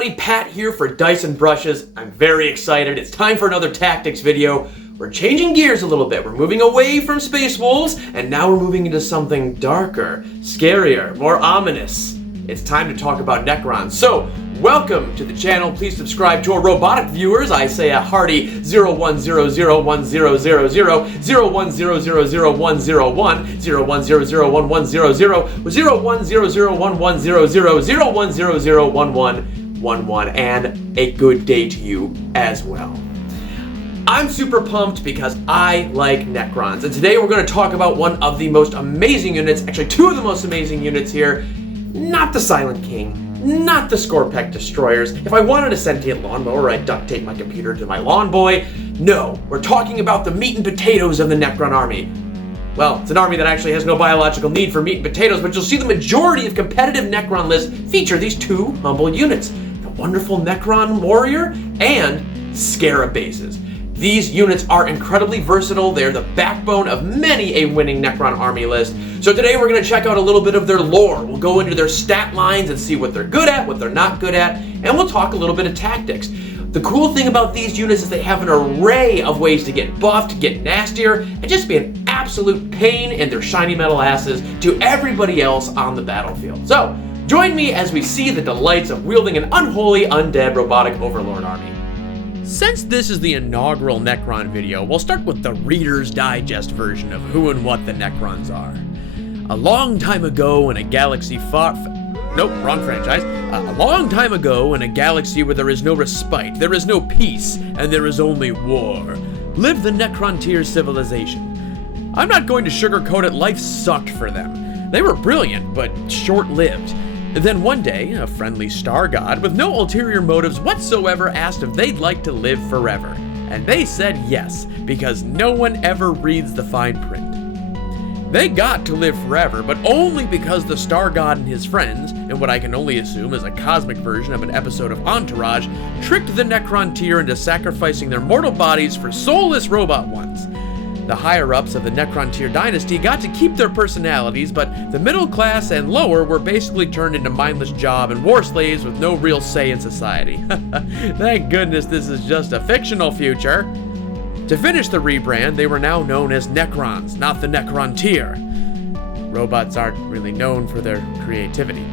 everybody, Pat here for Dice and Brushes. I'm very excited. It's time for another tactics video. We're changing gears a little bit. We're moving away from Space Wolves, and now we're moving into something darker, scarier, more ominous. It's time to talk about Necrons. So, welcome to the channel. Please subscribe to our robotic viewers. I say a hearty 01001000, 01001001, 01001100, 01001100, and a good day to you as well. I'm super pumped because I like Necrons, and today we're going to talk about one of the most amazing units, actually two of the most amazing units here. Not the Silent King, not the Scorpec Destroyers. If I wanted a sentient lawnmower, I'd duct tape my computer to my lawn boy. No, we're talking about the meat and potatoes of the Necron army. Well, it's an army that actually has no biological need for meat and potatoes, but you'll see the majority of competitive Necron lists feature these two humble units, the wonderful Necron Warrior and Scarab bases. These units are incredibly versatile. They're the backbone of many a winning Necron army list. So today we're going to check out a little bit of their lore. We'll go into their stat lines and see what they're good at, what they're not good at, and we'll talk a little bit of tactics. The cool thing about these units is they have an array of ways to get buffed, get nastier, and just be an absolute pain in their shiny metal asses to everybody else on the battlefield. So join me as we see the delights of wielding an unholy undead robotic overlord army. Since this is the inaugural Necron video, we'll start with the Reader's Digest version of who and what the Necrons are. A long time ago in a galaxy Nope, wrong franchise. A long time ago in a galaxy where there is no respite, there is no peace, and there is only war, lived the Necrontier civilization. I'm not going to sugarcoat it, life sucked for them. They were brilliant, but short-lived. Then one day, a friendly star god with no ulterior motives whatsoever asked if they'd like to live forever. And they said yes, because no one ever reads the fine print. They got to live forever, but only because the star god and his friends, in what I can only assume is a cosmic version of an episode of Entourage, tricked the Necrontier into sacrificing their mortal bodies for soulless robot ones. The higher-ups of the Necrontier dynasty got to keep their personalities, but the middle class and lower were basically turned into mindless job and war slaves with no real say in society. Thank goodness this is just a fictional future. To finish the rebrand, they were now known as Necrons, not the Necrontier. Robots aren't really known for their creativity.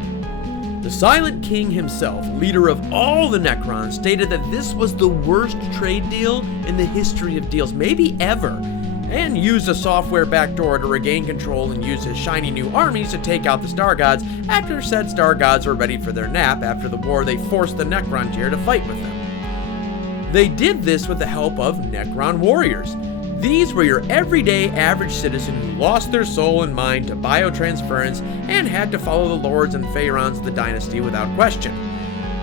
The Silent King himself, leader of all the Necrons, stated that this was the worst trade deal in the history of deals, maybe ever, and used a software backdoor to regain control and use his shiny new armies to take out the Star Gods after said Star Gods were ready for their nap after the war they forced the Necrontier to fight with them. They did this with the help of Necron Warriors. These were your everyday average citizen who lost their soul and mind to biotransference and had to follow the lords and pharaons of the dynasty without question.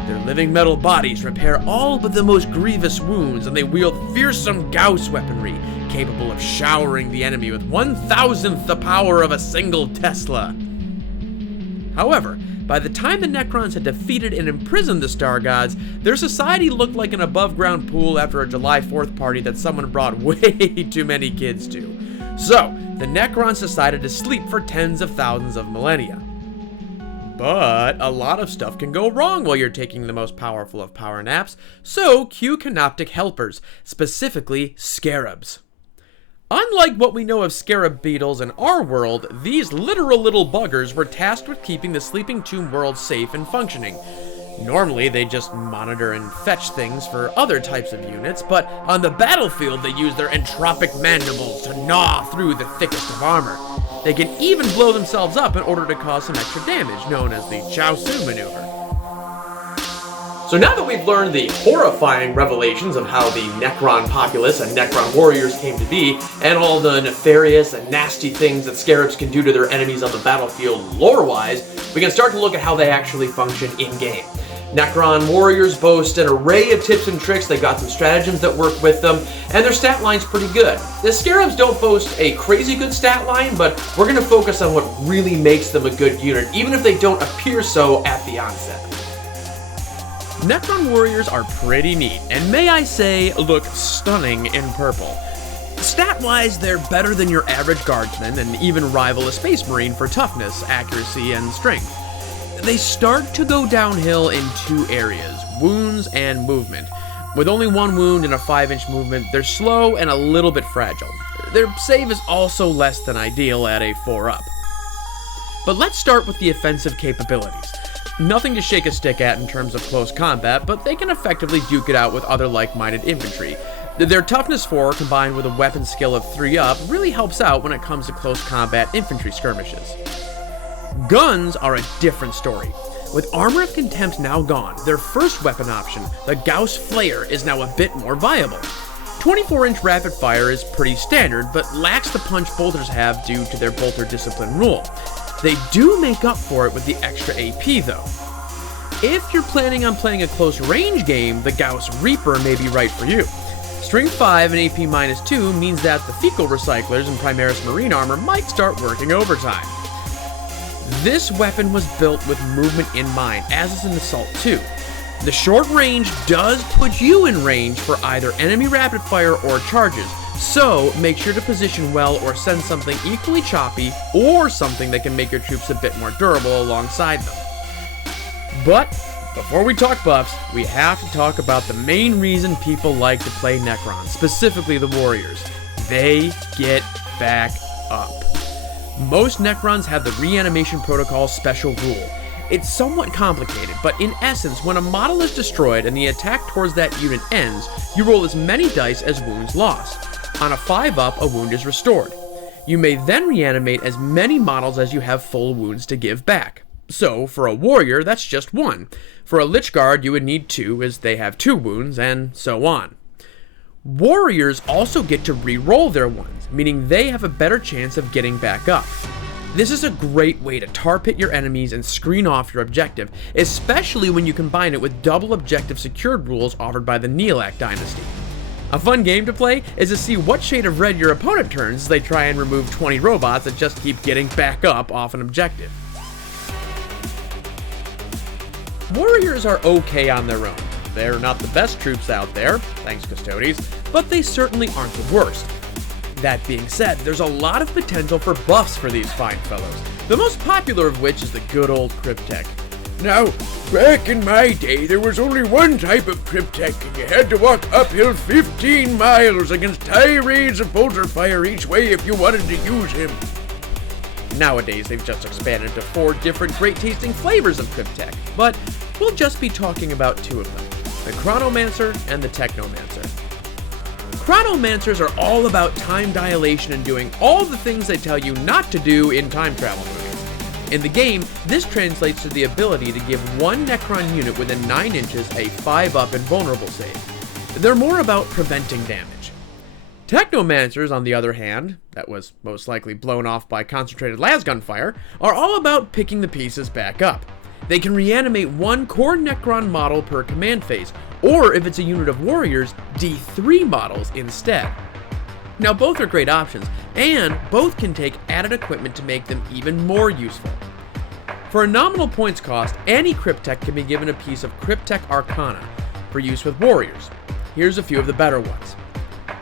Their living metal bodies repair all but the most grievous wounds, and they wield fearsome Gauss weaponry, capable of showering the enemy with 1,000th the power of a single Tesla. However, by the time the Necrons had defeated and imprisoned the Star Gods, their society looked like an above-ground pool after a July 4th party that someone brought way too many kids to. So, the Necrons decided to sleep for tens of thousands of millennia. But a lot of stuff can go wrong while you're taking the most powerful of power naps, so cue canoptic helpers, specifically scarabs. Unlike what we know of scarab beetles in our world, these literal little buggers were tasked with keeping the sleeping tomb world safe and functioning. Normally, they just monitor and fetch things for other types of units, but on the battlefield they use their entropic mandibles to gnaw through the thickest of armor. They can even blow themselves up in order to cause some extra damage, known as the Chow Su maneuver. So now that we've learned the horrifying revelations of how the Necron populace and Necron warriors came to be, and all the nefarious and nasty things that scarabs can do to their enemies on the battlefield lore-wise, we can start to look at how they actually function in-game. Necron warriors boast an array of tips and tricks. They've got some stratagems that work with them, and their stat line's pretty good. The scarabs don't boast a crazy good stat line, but we're going to focus on what really makes them a good unit, even if they don't appear so at the onset. Necron warriors are pretty neat, and may I say, look stunning in purple. Stat-wise, they're better than your average guardsman and even rival a space marine for toughness, accuracy, and strength. They start to go downhill in two areas. wounds and movement. With only 1 wound and a 5-inch movement, they're slow and a little bit fragile. Their save is also less than ideal at a 4-up. But let's start with the offensive capabilities. Nothing to shake a stick at in terms of close combat, but they can effectively duke it out with other like-minded infantry. Their toughness 4 combined with a weapon skill of 3-up really helps out when it comes to close combat infantry skirmishes. Guns are a different story. With Armor of Contempt now gone, their first weapon option, the Gauss Flare, is now a bit more viable. 24-inch rapid fire is pretty standard, but lacks the punch bolters have due to their bolter discipline rule. They do make up for it with the extra AP though. If you're planning on playing a close range game, the Gauss Reaper may be right for you. String 5 and AP -2 means that the Fecal Recyclers and Primaris Marine Armor might start working overtime. This weapon was built with movement in mind, as is an Assault 2. The short range does put you in range for either enemy rapid fire or charges, so make sure to position well or send something equally choppy or something that can make your troops a bit more durable alongside them. But before we talk buffs, we have to talk about the main reason people like to play Necrons, specifically the warriors. They get back up. Most Necrons have the reanimation protocol special rule. It's somewhat complicated, but in essence, when a model is destroyed and the attack towards that unit ends, you roll as many dice as wounds lost. On a 5-up, a wound is restored. You may then reanimate as many models as you have full wounds to give back. So, for a warrior, that's just 1. For a Lich Guard, you would need 2, as they have 2 wounds, and so on. Warriors also get to re-roll their ones, meaning they have a better chance of getting back up. This is a great way to tar pit your enemies and screen off your objective, especially when you combine it with double objective secured rules offered by the Neelach dynasty. A fun game to play is to see what shade of red your opponent turns as they try and remove 20 robots that just keep getting back up off an objective. Warriors are okay on their own. They're not the best troops out there, thanks Custodes, but they certainly aren't the worst. That being said, there's a lot of potential for buffs for these fine fellows, the most popular of which is the good old Cryptek. Now, back in my day, there was only one type of Cryptek, and you had to walk uphill 15 miles against tirades of bolter fire each way if you wanted to use him. Nowadays, they've just expanded to 4 different great-tasting flavors of Cryptek, but we'll just be talking about 2 of them, the Chronomancer and the Technomancer. Chronomancers are all about time dilation and doing all the things they tell you not to do in time travel movies. In the game, this translates to the ability to give one Necron unit within 9 inches a 5-up invulnerable save. They're more about preventing damage. Technomancers, on the other hand, that was most likely blown off by concentrated lasgun fire, are all about picking the pieces back up. They can reanimate 1 core Necron model per command phase, or if it's a unit of warriors, D3 models instead. Now both are great options, and both can take added equipment to make them even more useful. For a nominal points cost, any Cryptek can be given a piece of Cryptek Arcana for use with warriors. Here's a few of the better ones.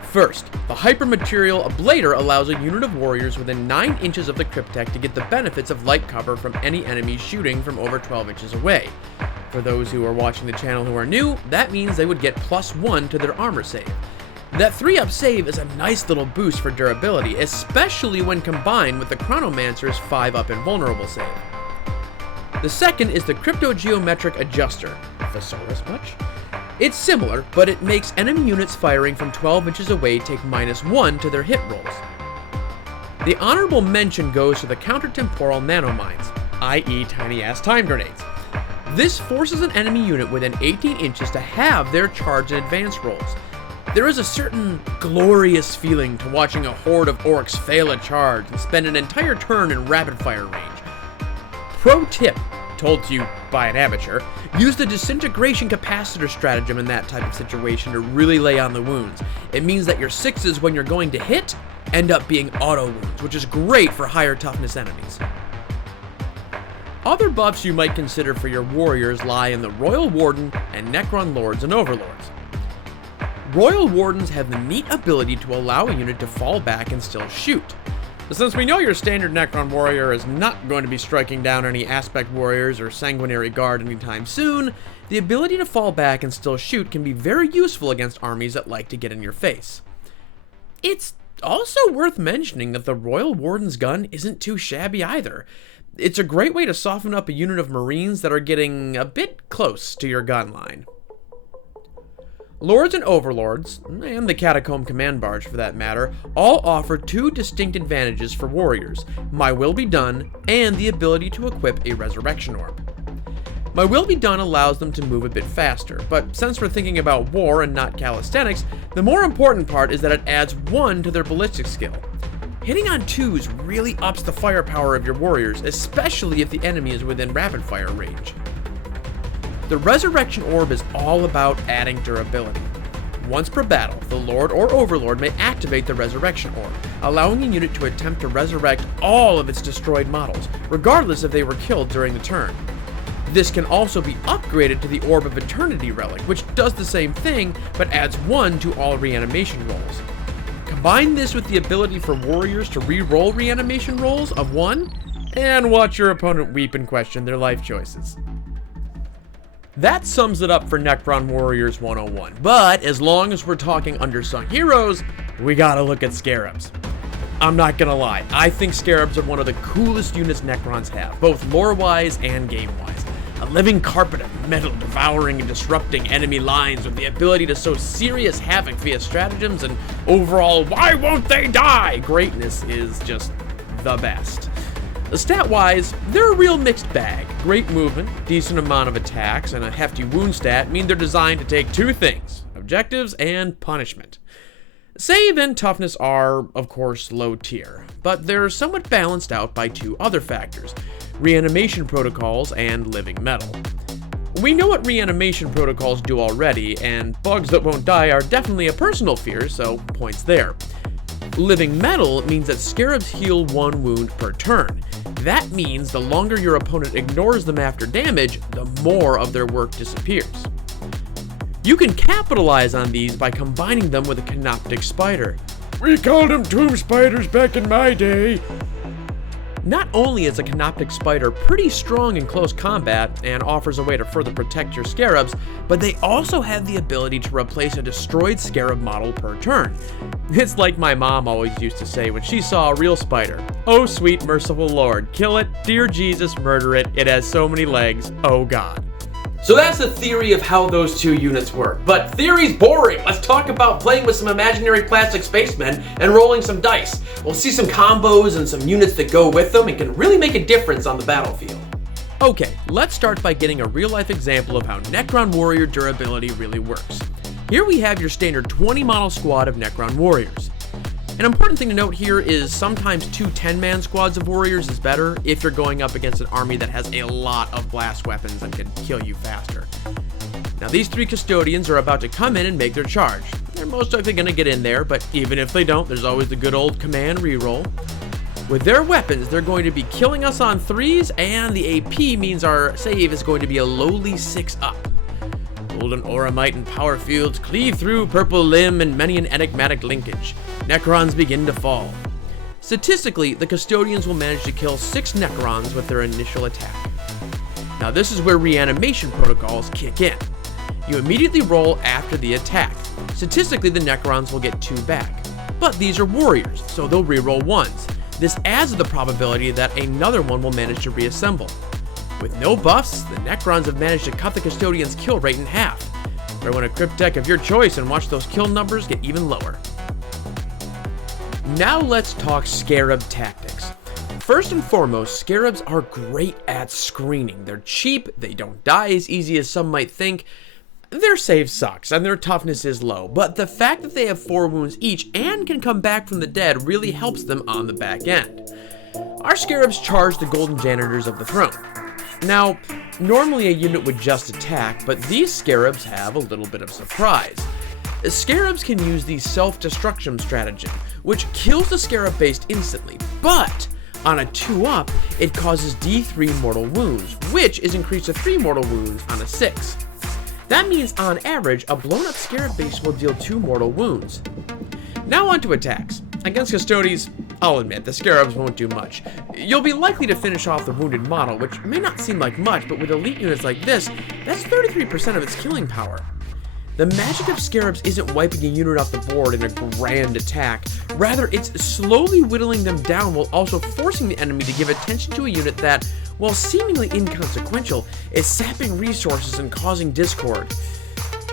First, the Hypermaterial Ablator allows a unit of warriors within 9 inches of the Cryptek to get the benefits of light cover from any enemies shooting from over 12 inches away. For those who are watching the channel who are new, that means they would get +1 to their armor save. That 3-up save is a nice little boost for durability, especially when combined with the Chronomancer's 5-up invulnerable save. The second is the Cryptogeometric Adjuster. Thesaurus much? It's similar, but it makes enemy units firing from 12 inches away take -1 to their hit rolls. The honorable mention goes to the counter-temporal nanomines, i.e. tiny-ass time grenades. This forces an enemy unit within 18 inches to have their charge and advance rolls. There is a certain glorious feeling to watching a horde of orcs fail a charge and spend an entire turn in rapid-fire range. Pro tip, told to you by an amateur, use the disintegration capacitor stratagem in that type of situation to really lay on the wounds. It means that your 6s when you're going to hit end up being auto wounds, which is great for higher toughness enemies. Other buffs you might consider for your warriors lie in the Royal Warden and Necron Lords and Overlords. Royal Wardens have the neat ability to allow a unit to fall back and still shoot. Since we know your standard Necron warrior is not going to be striking down any aspect warriors or sanguinary guard anytime soon, the ability to fall back and still shoot can be very useful against armies that like to get in your face. It's also worth mentioning that the Royal Warden's gun isn't too shabby either. It's a great way to soften up a unit of Marines that are getting a bit close to your gun line. Lords and Overlords, and the Catacomb Command Barge for that matter, all offer two distinct advantages for warriors: My Will Be Done and the ability to equip a Resurrection Orb. My Will Be Done allows them to move a bit faster, but since we're thinking about war and not calisthenics, the more important part is that it adds 1 to their ballistic skill. Hitting on 2s really ups the firepower of your warriors, especially if the enemy is within rapid fire range. The Resurrection Orb is all about adding durability. Once per battle, the Lord or Overlord may activate the Resurrection Orb, allowing a unit to attempt to resurrect all of its destroyed models, regardless if they were killed during the turn. This can also be upgraded to the Orb of Eternity relic, which does the same thing, but adds 1 to all reanimation rolls. Combine this with the ability for warriors to re-roll reanimation rolls of 1, and watch your opponent weep and question their life choices. That sums it up for Necron Warriors 101, but as long as we're talking undersung heroes, we gotta look at Scarabs. I'm not gonna lie, I think Scarabs are one of the coolest units Necrons have, both lore-wise and game-wise. A living carpet of metal devouring and disrupting enemy lines with the ability to sow serious havoc via stratagems and overall why won't they die greatness is just the best. Stat-wise, they're a real mixed bag. Great movement, decent amount of attacks, and a hefty wound stat mean they're designed to take 2 things: objectives and punishment. Save and toughness are, of course, low tier, but they're somewhat balanced out by 2 other factors: reanimation protocols and living metal. We know what reanimation protocols do already, and bugs that won't die are definitely a personal fear, so points there. Living metal means that Scarabs heal 1 wound per turn. That means the longer your opponent ignores them after damage, the more of their work disappears. You can capitalize on these by combining them with a Canoptic Spider. We called them tomb spiders back in my day. Not only is a Canoptic Spider pretty strong in close combat and offers a way to further protect your Scarabs, but they also have the ability to replace a destroyed Scarab model per turn. It's like my mom always used to say when she saw a real spider: "Oh sweet merciful Lord, kill it, dear Jesus, murder it, it has so many legs, oh God." So that's the theory of how those 2 units work. But theory's boring. Let's talk about playing with some imaginary plastic spacemen and rolling some dice. We'll see some combos and some units that go with them and can really make a difference on the battlefield. Okay, let's start by getting a real-life example of how Necron Warrior durability really works. Here we have your standard 20-model squad of Necron Warriors. An important thing to note here is sometimes 2 10-man squads of warriors is better if you're going up against an army that has a lot of blast weapons and can kill you faster. Now these 3 custodians are about to come in and make their charge. They're most likely going to get in there, but even if they don't, there's always the good old command reroll. With their weapons, they're going to be killing us on 3s, and the AP means our save is going to be a lowly 6 up. Golden Auramite and power fields cleave through purple limb and many an enigmatic linkage. Necrons begin to fall. Statistically, the custodians will manage to kill 6 Necrons with their initial attack. Now this is where reanimation protocols kick in. You immediately roll after the attack. Statistically, the Necrons will get 2 back. But these are warriors, so they'll reroll 1s. This adds to the probability that another one will manage to reassemble. With no buffs, the Necrons have managed to cut the custodian's kill rate in half. Throw in a crypt deck of your choice and watch those kill numbers get even lower. Now let's talk Scarab tactics. First and foremost, Scarabs are great at screening. They're cheap, they don't die as easy as some might think. Their save sucks, and their toughness is low, but the fact that they have 4 wounds each and can come back from the dead really helps them on the back end. Our Scarabs charge the Golden Janitors of the Throne. Now, normally a unit would just attack, but these Scarabs have a little bit of surprise. Scarabs can use the self-destruction stratagem, which kills the Scarab based instantly, but on a 2-up, it causes D3 mortal wounds, which is increased to 3 mortal wounds on a 6. That means, on average, a blown-up Scarab base will deal 2 mortal wounds. Now on to attacks. Against Custodes, I'll admit, the Scarabs won't do much. You'll be likely to finish off the wounded model, which may not seem like much, but with elite units like this, that's 33% of its killing power. The magic of Scarabs isn't wiping a unit off the board in a grand attack. Rather, it's slowly whittling them down while also forcing the enemy to give attention to a unit that, while seemingly inconsequential, is sapping resources and causing discord.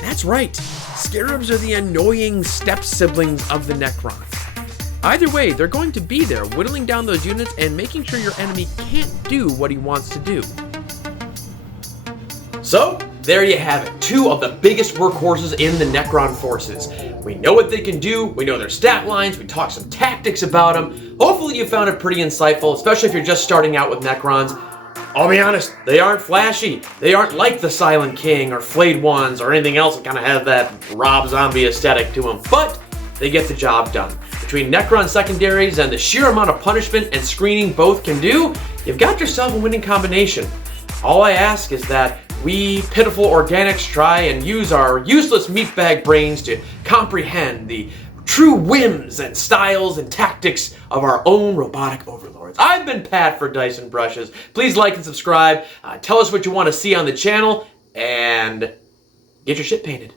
That's right, Scarabs are the annoying step-siblings of the Necrons. Either way, they're going to be there, whittling down those units and making sure your enemy can't do what he wants to do. So, there you have it. Two of the biggest workhorses in the Necron forces. We know what they can do, we know their stat lines, we talked some tactics about them. Hopefully you found it pretty insightful, especially if you're just starting out with Necrons. I'll be honest, they aren't flashy. They aren't like the Silent King or Flayed Ones or anything else that kind of has that Rob Zombie aesthetic to them, but they get the job done. Between Necron secondaries and the sheer amount of punishment and screening both can do, you've got yourself a winning combination. All I ask is that we pitiful organics try and use our useless meatbag brains to comprehend the true whims and styles and tactics of our own robotic overlords. I've been Pat for Dice and Brushes. Please like and subscribe. Tell us what you want to see on the channel, and get your shit painted.